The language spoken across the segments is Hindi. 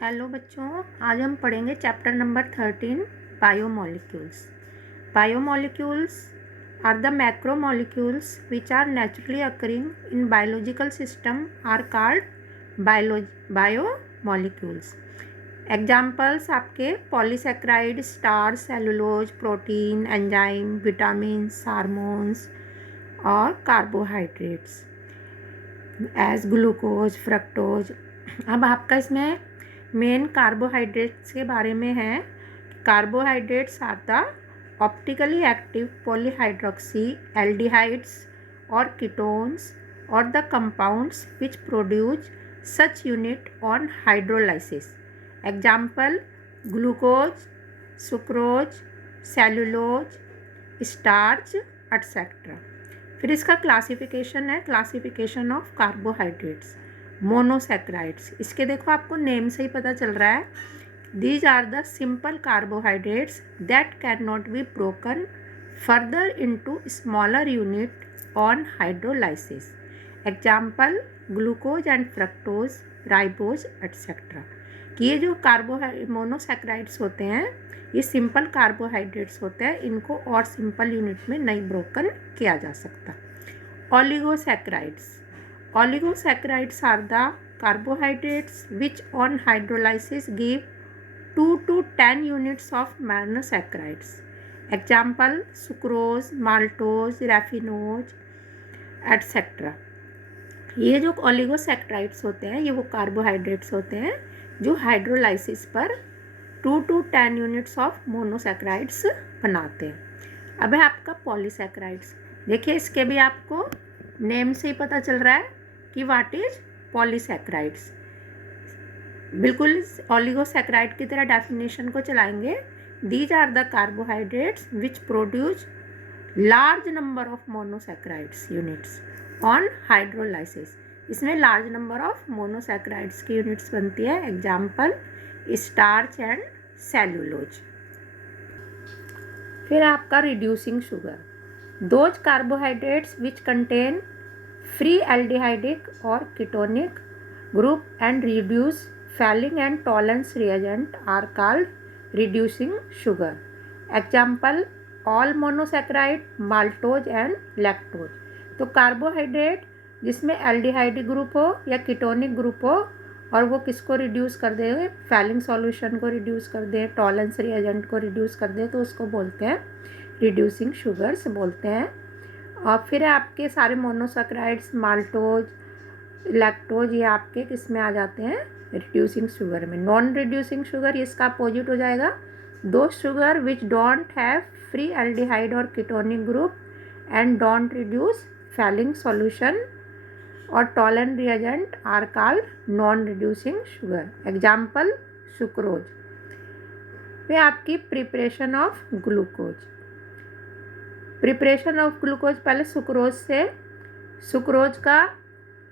हेलो बच्चों, आज हम पढ़ेंगे chapter number 13 biomolecules. Biomolecules are the macromolecules which are naturally occurring in biological system are called biomolecules. Examples आपके polysaccharide, starch, cellulose, protein, enzyme, vitamins, hormones और कार्बोहाइड्रेट्स एज ग्लूकोज, फ्रक्टोज। अब आपका इसमें मेन कार्बोहाइड्रेट्स के बारे में है। Carbohydrates are the optically active polyhydroxy aldehydes और कीटोन्स और the compounds which produce such unit on hydrolysis. Example glucose, sucrose, cellulose, starch etcetera. फिर इसका क्लासिफिकेशन है, क्लासिफिकेशन ऑफ कार्बोहाइड्रेट्स। मोनोसैक्राइड्स, इसके देखो आपको नेम से ही पता चल रहा है। These are the simple carbohydrates that can not be broken further into smaller unit on hydrolysis. Example glucose and fructose, ribose etcetera. कि ये जो मोनोसैक्राइड्स होते हैं ये सिंपल कार्बोहाइड्रेट्स होते हैं, इनको और सिंपल यूनिट में नहीं ब्रोकन किया जा सकता। ओलिगोसैक्राइड्स, oligosaccharides are the carbohydrates which on hydrolysis give 2 to 10 units of monosaccharides. Example sucrose, maltose, raffinose etc. ये जो oligosaccharides होते हैं ये वो कार्बोहाइड्रेट्स होते हैं जो हाइड्रोलाइसिस पर 2 to 10 यूनिट्स ऑफ मोनोसैक्राइड्स बनाते हैं। अब है आपका पॉलीसैक्राइड्स। देखिए इसके भी आपको नेम से ही पता चल रहा है कि व्हाट इज पॉलीसैक्राइड्स। बिल्कुल ओलिगोसैक्राइड की तरह डेफिनेशन को चलाएंगे। These are the carbohydrates which produce large number of monosaccharides units on hydrolysis. इसमें लार्ज नंबर ऑफ मोनोसैक्राइड्स की यूनिट्स बनती है। Example starch and cellulose. फिर आपका reducing sugar, those carbohydrates which contain free aldehydic or ketonic group and reduce Fehling and Tollens reagent are called reducing sugar. Example all monosaccharide, maltose and lactose। तो कार्बोहाइड्रेट जिसमें एल्डिहाइडिक ग्रुप हो या कीटोनिक ग्रुप हो और वो किसको रिड्यूस कर दे, फेलिंग सॉल्यूशन को रिड्यूस कर दे, टॉलेंस रिएजेंट को रिड्यूस कर दे, तो उसको बोलते हैं रिड्यूसिंग शुगर्स बोलते हैं। और फिर आपके सारे मोनोसैक्राइड्स, माल्टोज, लैक्टोज ये आपके किस में आ जाते हैं, रिड्यूसिंग शुगर में। नॉन रिड्यूसिंग शुगर इसका अपोजिट हो जाएगा, दो sugar which don't have free aldehyde और ketonic group and don't reduce Fehling solution और Tollens reagent are called non reducing sugar. Example sucrose. फिर आपकी preparation of glucose, preparation of glucose पहले सुक्रोज से सुक्रोज का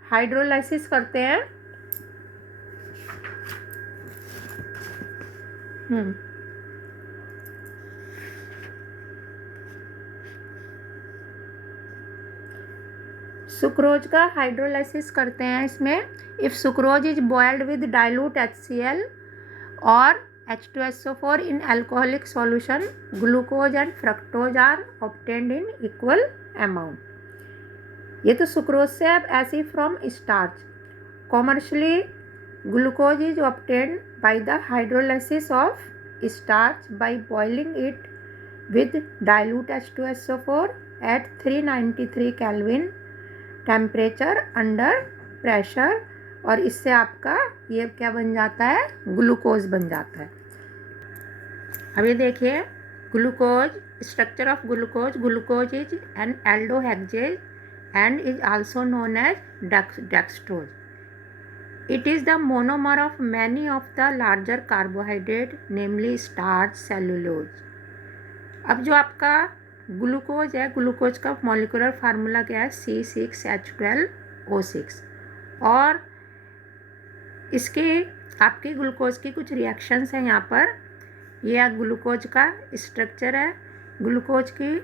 हाइड्रोलाइसिस करते हैं। सुक्रोज का हाइड्रोलाइसिस करते हैं। इसमें if sucrose is boiled with dilute HCl और H2SO4 in alcoholic solution, glucose and fructose are obtained in equal amount। ये तो सुक्रोज से। अब ऐसे from starch, commercially glucose is obtained by the hydrolysis of starch by boiling it with dilute H2SO4 at 393 Kelvin temperature under pressure, और इससे आपका ये क्या बन जाता है, ग्लूकोज बन जाता है। अब ये देखिए glucose, structure of glucose, glucose is an aldohexose and is also known as dextrose. It is the monomer of many of the larger carbohydrate namely starch, cellulose. अब जो आपका ग्लूकोज है, ग्लूकोज का मॉलिक्यूलर फार्मूला क्या है, C6H12O6। और इसके आपके ग्लूकोज की कुछ रिएक्शंस हैं यहाँ पर। यह ग्लूकोज का स्ट्रक्चर है। ग्लूकोज की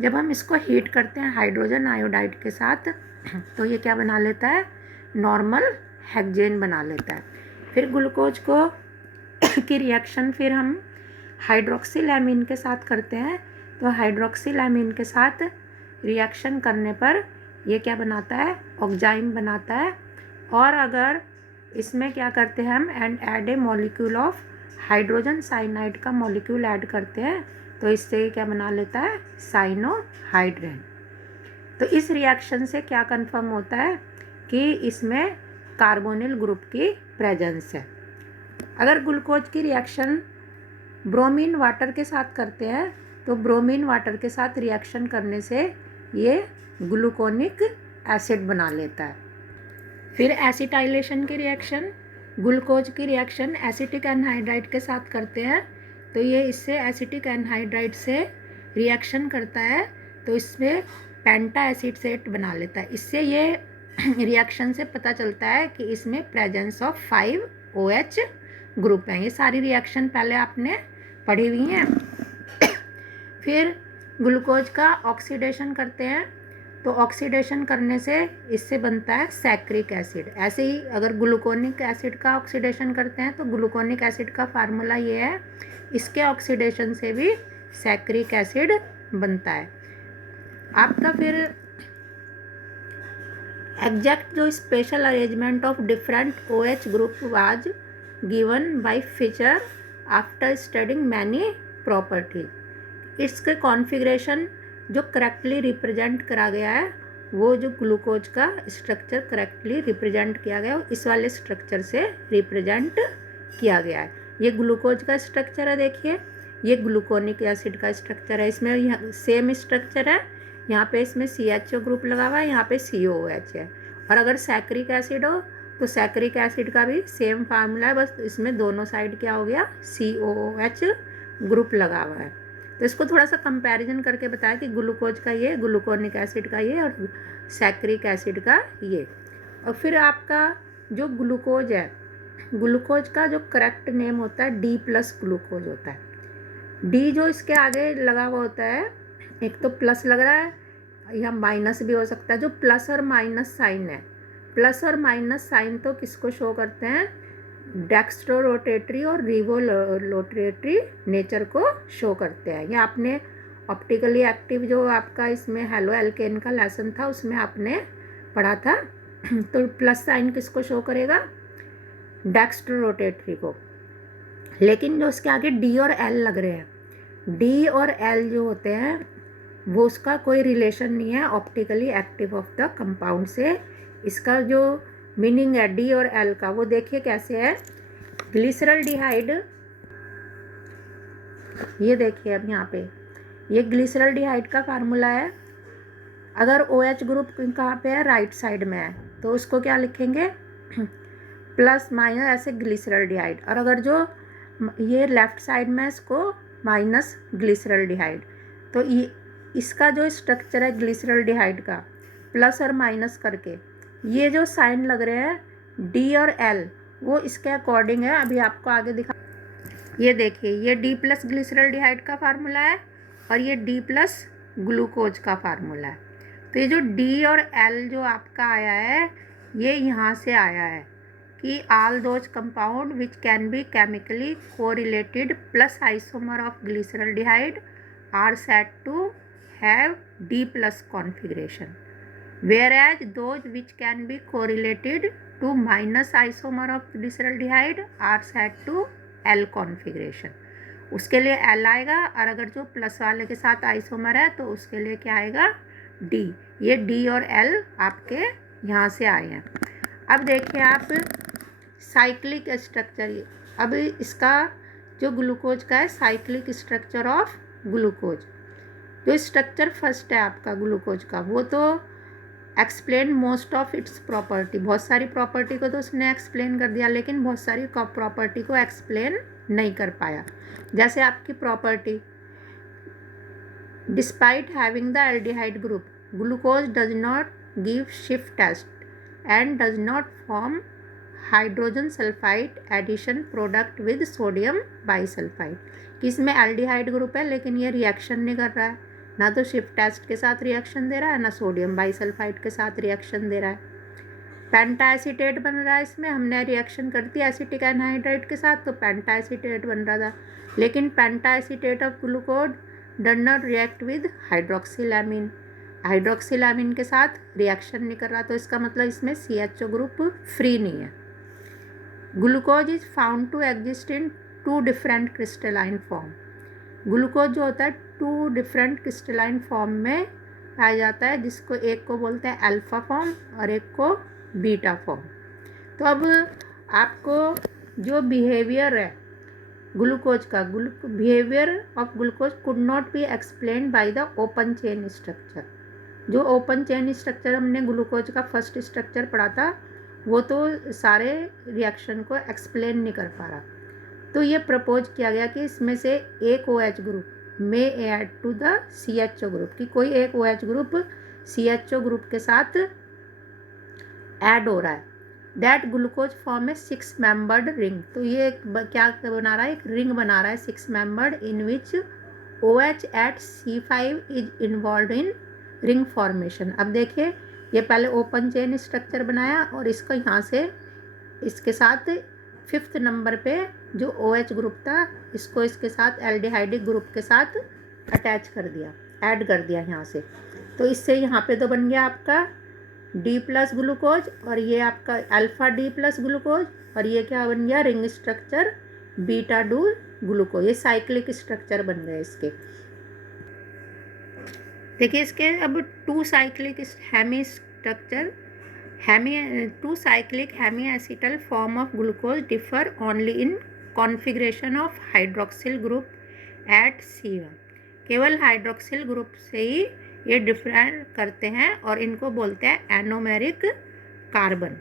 जब हम इसको हीट करते हैं हाइड्रोजन आयोडाइड के साथ तो ये क्या बना लेता है, नॉर्मल हेक्सेन बना लेता है। फिर ग्लूकोज को की रिएक्शन फिर हम हाइड्रोक्सिल एमीन के साथ करते हैं। तो हाइड्रोक्सिल एमीन के साथ रिएक्शन करने पर ये क्या बनाता है, ऑक्जाइम बनाता है। और अगर इसमें क्या करते हैं हम, and add a molecule of hydrogen cyanide का मॉलिक्यूल ऐड करते हैं, तो इससे क्या बना लेता है, साइनोहाइड्रेन। तो इस रिएक्शन से क्या कंफर्म होता है कि इसमें कार्बोनिल ग्रुप की प्रेजेंस है। अगर ग्लूकोज की रिएक्शन ब्रोमीन वाटर के साथ करते हैं तो ब्रोमीन वाटर के साथ रिएक्शन करने से ये ग्लूकोनिक एसिड बना लेता है। फिर एसिटाइलेशन की रिएक्शन, ग्लूकोज की रिएक्शन एसिटिक एनहाइड्राइड के साथ करते हैं, तो ये इससे एसिटिक एनहाइड्राइड से रिएक्शन करता है, तो इसमें पेंटा एसिटेट बना लेता है। इससे ये रिएक्शन से पता चलता है कि इसमें प्रेजेंस ऑफ 5 OH ग्रुप हैं। ये सारी रिएक्शन पहले आपने पढ़ी हुई हैं। फिर ग्लूकोज का ऑक्सीडेशन करते हैं, तो ऑक्सीडेशन करने से इससे बनता है सैक्रिक एसिड। ऐसे ही अगर ग्लूकोनिक एसिड का ऑक्सीडेशन करते हैं तो ग्लूकोनिक एसिड का फार्मूला ये है, इसके ऑक्सीडेशन से भी सैक्रिक एसिड बनता है आपका। फिर एग्जैक्ट जो special arrangement of different OH group was given by Fischer after studying many property. इसके कॉन्फ़िगरेशन जो करेक्टली रिप्रेजेंट करा गया है, वो जो ग्लूकोज का स्ट्रक्चर करेक्टली रिप्रेजेंट किया गया है, इस वाले स्ट्रक्चर से रिप्रेजेंट किया गया है। ये ग्लूकोज का स्ट्रक्चर है, देखिए ये ग्लूकोनिक एसिड का स्ट्रक्चर है। इसमें सेम स्ट्रक्चर है, यहाँ पे इसमें CHO ग्रुप लगा हुआ है, यहाँ पे COOH है। और अगर सैक्रिक एसिड हो तो सैक्रिक एसिड का भी सेम फार्मूला है, बस इसमें दोनों साइड क्या हो गया, COOH ग्रुप लगा हुआ है। तो इसको थोड़ा सा कंपैरिजन करके बताया कि ग्लूकोज का ये, ग्लूकोनिक एसिड का ये, और सैक्रिक एसिड का ये। और फिर आपका जो ग्लूकोज है, ग्लूकोज का जो करेक्ट नेम होता है D+ ग्लूकोज होता है। D जो इसके आगे लगा हुआ होता है, एक तो प्लस लग रहा है या माइनस भी हो सकता है। जो प्लस और माइनस साइन है, प्लस और माइनस साइन तो किसको शो करते हैं, डेक्स्ट्रो रोटेटरी और रिवोलोटेटरी नेचर को शो करते हैं। ये आपने ऑप्टिकली एक्टिव जो आपका इसमें हेलो एल्केन का लेसन था उसमें आपने पढ़ा था। तो प्लस साइन किसको शो करेगा, डेक्स्ट्रो रोटेटरी को। लेकिन जो उसके आगे D और L लग रहे हैं, D और L जो होते हैं वो उसका कोई रिलेशन नहीं है optically active of the compound से। इसका जो मीनिंग है D और L का, वो देखिए कैसे है। ग्लिसरल्डिहाइड, ये देखिए अब यहाँ पे ये ग्लिसरल्डिहाइड का फार्मूला है। अगर OH ग्रुप कहाँ पे है, राइट साइड में है, तो उसको क्या लिखेंगे, प्लस माइनस ऐसे ग्लिसरल्डिहाइड। और अगर जो ये लेफ्ट साइड में, इसको माइनस ग्लिसरल्डिहाइड। तो ये इसका जो स्ट्रक्चर है ग्लिसरल्डिहाइड का, प्लस और माइनस करके ये जो साइन लग रहे हैं D और L, वो इसके अकॉर्डिंग है। अभी आपको आगे दिखा, ये देखिए ये D+ ग्लिसरल्डिहाइड का फार्मूला है और ये D+ ग्लूकोज का फार्मूला है। तो ये जो D और L जो आपका आया है, ये यहाँ से आया है कि all those compound which can be chemically correlated plus isomer of glyceraldehyde are said to have D+ configuration, whereas those which can be correlated to minus isomer of glyceraldehyde are said to L configuration। उसके लिए L आएगा, और अगर जो प्लस वाले के साथ आइसोमर है तो उसके लिए क्या आएगा, D। ये D और L आपके यहाँ से आए हैं। अब देखिए आप साइक्लिक स्ट्रक्चर, अब इसका जो ग्लूकोज का है साइक्लिक स्ट्रक्चर ऑफ ग्लूकोज, जो स्ट्रक्चर फर्स्ट है आपका ग्लूकोज का, वो तो explain most of its property, बहुत सारी प्रॉपर्टी को तो उसने एक्सप्लेन कर दिया, लेकिन बहुत सारी प्रॉपर्टी को एक्सप्लेन नहीं कर पाया। जैसे आपकी property, despite having the aldehyde group, glucose does not give शिफ्ट test and does not form hydrogen sulphide addition product with sodium bisulphide. कि इसमें एल्डिहाइड ग्रुप है लेकिन ये रिएक्शन नहीं कर रहा है, ना तो शिफ्ट टेस्ट के साथ रिएक्शन दे रहा है, ना सोडियम बाइसल्फाइड के साथ रिएक्शन दे रहा है। पेंटा एसीटेट बन रहा है इसमें, हमने रिएक्शन कर दी एसिटिक एनहाइड्राइड के साथ तो पेंटा एसीटेट बन रहा था। लेकिन pentaacetate of glucose does not react with hydroxylamine, hydroxylamine के साथ रिएक्शन नहीं कर रहा, तो इसका मतलब इसमें CHO ग्रुप फ्री नहीं है। Glucose is found to exist in 2 different crystalline form. Glucose जो होता है 2 डिफरेंट क्रिस्टलाइन फॉर्म में पाया जाता है, जिसको एक को बोलते हैं अल्फा फॉर्म और एक को बीटा फॉर्म। तो अब आपको जो बिहेवियर है ग्लूकोज का, behaviour of glucose could not be explained by the open chain structure. जो ओपन चेन स्ट्रक्चर हमने ग्लूकोज का फर्स्ट स्ट्रक्चर पढ़ा था, वो तो सारे रिएक्शन को एक्सप्लेन नहीं कर पा रहा। तो ये प्रपोज किया गया कि इसमें से एक OH ग्रुप में add to the CHO group, कि कोई एक OH ग्रुप CHO ग्रुप के साथ ऐड हो रहा है। That glucose form A 6 membered ring. तो ये क्या बना रहा है, एक रिंग बना रहा है 6 membered, in which OH at C5 is involve in ring formation. अब देखिए, ये पहले ओपन चेन स्ट्रक्चर बनाया और इसको यहाँ से इसके साथ 5th नंबर पे जो OH ग्रुप था, इसको इसके साथ एल्डिहाइडिक ग्रुप के साथ अटैच कर दिया, ऐड कर दिया यहाँ से। तो इससे यहाँ पे तो बन गया आपका D+ ग्लूकोज, और ये आपका अल्फा D+ ग्लूकोज, और ये क्या बन गया, रिंग स्ट्रक्चर β2 ग्लूकोज। ये साइक्लिक स्ट्रक्चर बन गए इसके। देखिए इसके अब 2 cyclic hemiacetal form of glucose differ only in configuration of hydroxyl group at C1। केवल हाइड्रोक्सिल ग्रुप से ही ये डिफरेंट करते हैं और इनको बोलते हैं anomeric carbon,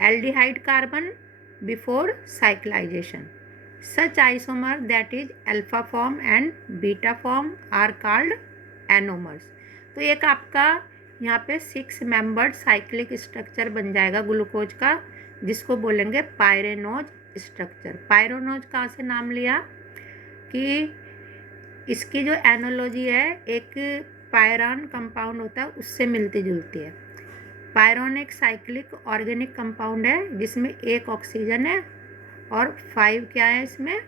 aldehyde carbon before cyclization. Such isomer that is alpha form and beta form are called anomers. तो एक आपका यहाँ पे 6 मेंबर्ड साइक्लिक स्ट्रक्चर बन जाएगा ग्लूकोज का, जिसको बोलेंगे पायरेनोज स्ट्रक्चर। पायरेनोज कहाँ से नाम लिया कि इसकी जो एनोलॉजी है एक पायरॉन कंपाउंड होता है उससे मिलती जुलती है। पायरॉन एक साइक्लिक ऑर्गेनिक कंपाउंड है जिसमें 1 ऑक्सीजन है और 5 क्या है, इसमें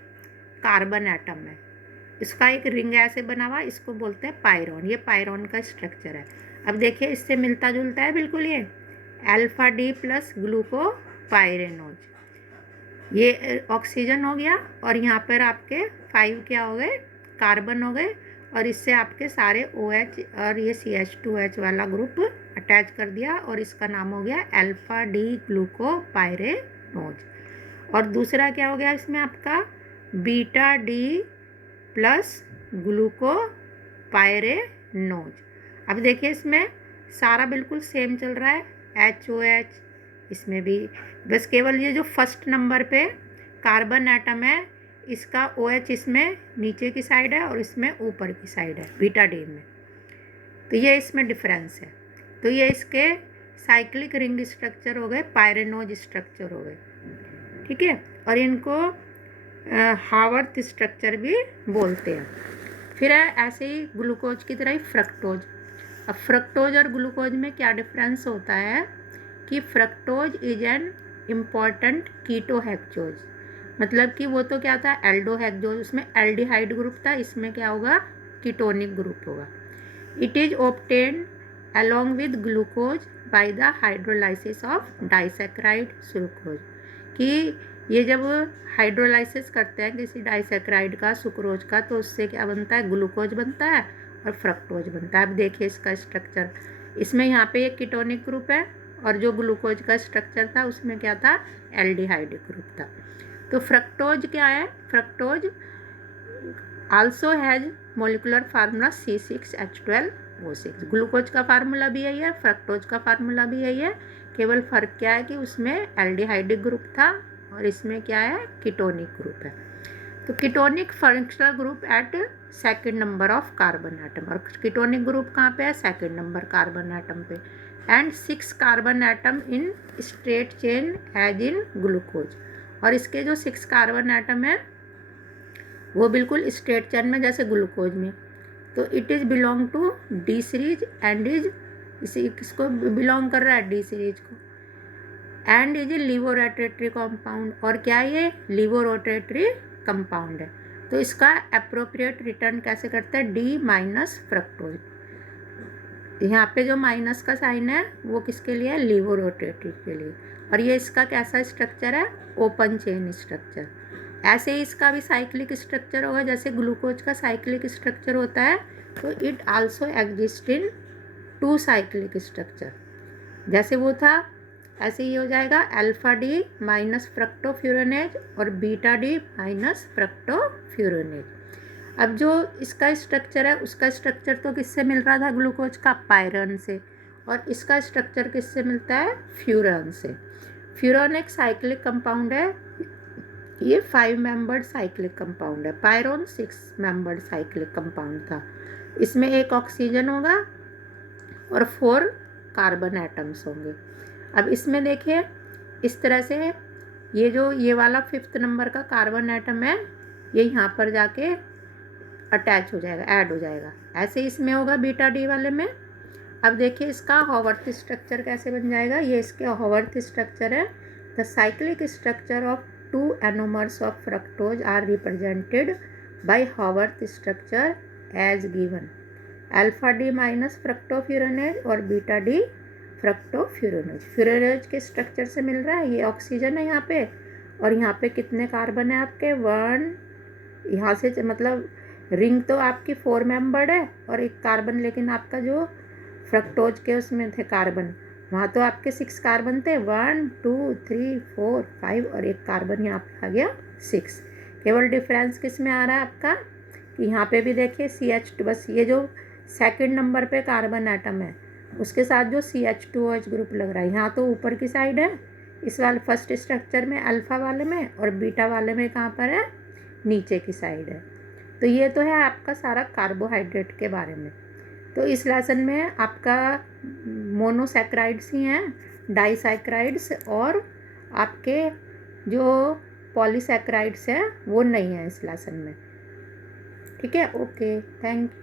कार्बन एटम है। इसका एक रिंग ऐसे बना हुआ, इसको बोलते हैं पायरॉन। ये पायरॉन का स्ट्रक्चर है। अब देखिए इससे मिलता जुलता है बिल्कुल, ये अल्फा D+ ग्लूकोपाइरेनोज, ये ऑक्सीजन हो गया और यहाँ पर आपके 5 क्या हो गए, कार्बन हो गए, और इससे आपके सारे OH और ये CH2H वाला ग्रुप अटैच कर दिया और इसका नाम हो गया अल्फा D ग्लूकोपाइरेनोज। और दूसरा क्या हो गया इसमें आपका बीटा D+ ग्लूकोपाइरेनोज। अब देखिए इसमें सारा बिल्कुल सेम चल रहा है, HOH इसमें भी, बस केवल ये जो फर्स्ट नंबर पे कार्बन एटम है इसका OH इसमें नीचे की साइड है और इसमें ऊपर की साइड है बीटा D में। तो ये इसमें डिफरेंस है। तो ये इसके साइक्लिक रिंग स्ट्रक्चर हो गए, पायरेनोज स्ट्रक्चर हो गए, ठीक है। और इनको हावर्थ स्ट्रक्चर भी बोलते हैं। फिर है ऐसे ही ग्लूकोज की तरह ही फ्रक्टोज। अब फ्रक्टोज और ग्लूकोज में क्या डिफरेंस होता है कि फ्रक्टोज इज एन इम्पॉर्टेंट कीटोहेक्सोज, मतलब कि वो तो क्या था एल्डोहेक्सोज, उसमें एल्डिहाइड ग्रुप था, इसमें क्या होगा कीटोनिक ग्रुप होगा। It is obtained along with glucose by the hydrolysis of disaccharide sucrose, कि ये जब हाइड्रोलाइसिस करते हैं किसी डाइसैकराइड का, सुक्रोज का, तो उससे क्या बनता है, ग्लूकोज बनता है और फ्रक्टोज बनता है। अब देखिए इसका स्ट्रक्चर, इसमें यहाँ पे एक कीटोनिक ग्रुप है और जो ग्लूकोज का स्ट्रक्चर था उसमें क्या था, एल्डिहाइड ग्रुप था। तो फ्रक्टोज क्या है, fructose also has molecular formula C6H12O6। Glucose का फार्मूला भी यही है, फ्रक्टोज का फार्मूला भी यही है, केवल फ़र्क क्या है कि उसमें एल्डिहाइडिक ग्रुप था और इसमें क्या है, कीटोनिक ग्रुप है। तो ketonic functional group at 2nd number of carbon atom, और कीटोनिक ग्रुप कहाँ पे है, 2nd नंबर कार्बन एटम पे, and 6 carbon atom in straight chain as in glucose. और इसके जो 6 कार्बन एटम है वो बिल्कुल स्ट्रेट चेन में जैसे ग्लूकोज में। तो it is belong to D series and is इसी किसको बिलोंग कर रहा है, D सीरीज को। And is a levorotatory compound, और क्या ये लिवोरोटेटरी कंपाउंड है। तो इसका अप्रोप्रिएट रिटर्न कैसे करते हैं, डी माइनस फ्रक्टोज। यहाँ पे जो माइनस का साइन है वो किसके लिए है, लिवोरोटेटरी के लिए। और ये इसका कैसा स्ट्रक्चर है, ओपन चेन स्ट्रक्चर। ऐसे ही इसका भी साइक्लिक स्ट्रक्चर होगा, जैसे ग्लूकोज का साइक्लिक स्ट्रक्चर होता है, तो it also exist in 2 cyclic structure. जैसे वो था ऐसे ही हो जाएगा, अल्फा डी माइनस फ्रक्टोफ्यूरोनेज और बीटा डी माइनस फ्रक्टोफ्यूरोनेज। अब जो इसका स्ट्रक्चर है उसका स्ट्रक्चर तो किससे मिल रहा था, ग्लूकोज का, पायरन से, और इसका स्ट्रक्चर किससे मिलता है, फ्यूरन से। फ्यूरन एक साइक्लिक कंपाउंड है, ये 5 मेंबर्ड साइक्लिक कंपाउंड है। पायरोन 6 मेंबर्ड साइक्लिक कंपाउंड था। इसमें एक ऑक्सीजन होगा और 4 कार्बन एटम्स होंगे। अब इसमें देखिए इस तरह से ये वाला 5th नंबर का कार्बन एटम है, ये यहाँ पर जाके अटैच हो जाएगा, ऐड हो जाएगा। ऐसे इसमें होगा बीटा डी वाले में। अब देखिए इसका हॉवर्थ स्ट्रक्चर कैसे बन जाएगा, ये इसके हॉवर्थ स्ट्रक्चर है। The cyclic structure of 2 anomers of fructose are represented by Haworth structure as given, alpha D minus fructofuranose और बीटा डी फ्रक्टोफ्यूरोनेज। फ्यूरोनेज के स्ट्रक्चर से मिल रहा है, ये ऑक्सीजन है यहाँ पे, और यहाँ पे कितने कार्बन है आपके, 1, यहाँ से मतलब रिंग तो आपकी 4 मेंबर्ड है और एक कार्बन, लेकिन आपका जो फ्रक्टोज के उसमें थे कार्बन, वहाँ तो आपके 6 कार्बन थे, 1 2 3 4 5, और एक कार्बन यहाँ पे आ गया 6। केवल डिफरेंस किस में आ रहा है आपका, कि यहाँ पे भी देखिए CH2, बस ये जो 2nd नंबर पे कार्बन एटम है उसके साथ जो CH2OH ग्रुप लग रहा है, यहाँ तो ऊपर की साइड है इस वाले फर्स्ट स्ट्रक्चर में, अल्फा वाले में, और बीटा वाले में कहाँ पर है, नीचे की साइड है। तो ये तो है आपका सारा कार्बोहाइड्रेट के बारे में। तो इस लेसन में आपका मोनोसैक्राइड्स ही हैं, डाइसैक्राइड्स और आपके जो पॉलीसैक्राइड्स हैं वो नहीं है इस लेसन में। ठीक है, ओके, थैंक यू।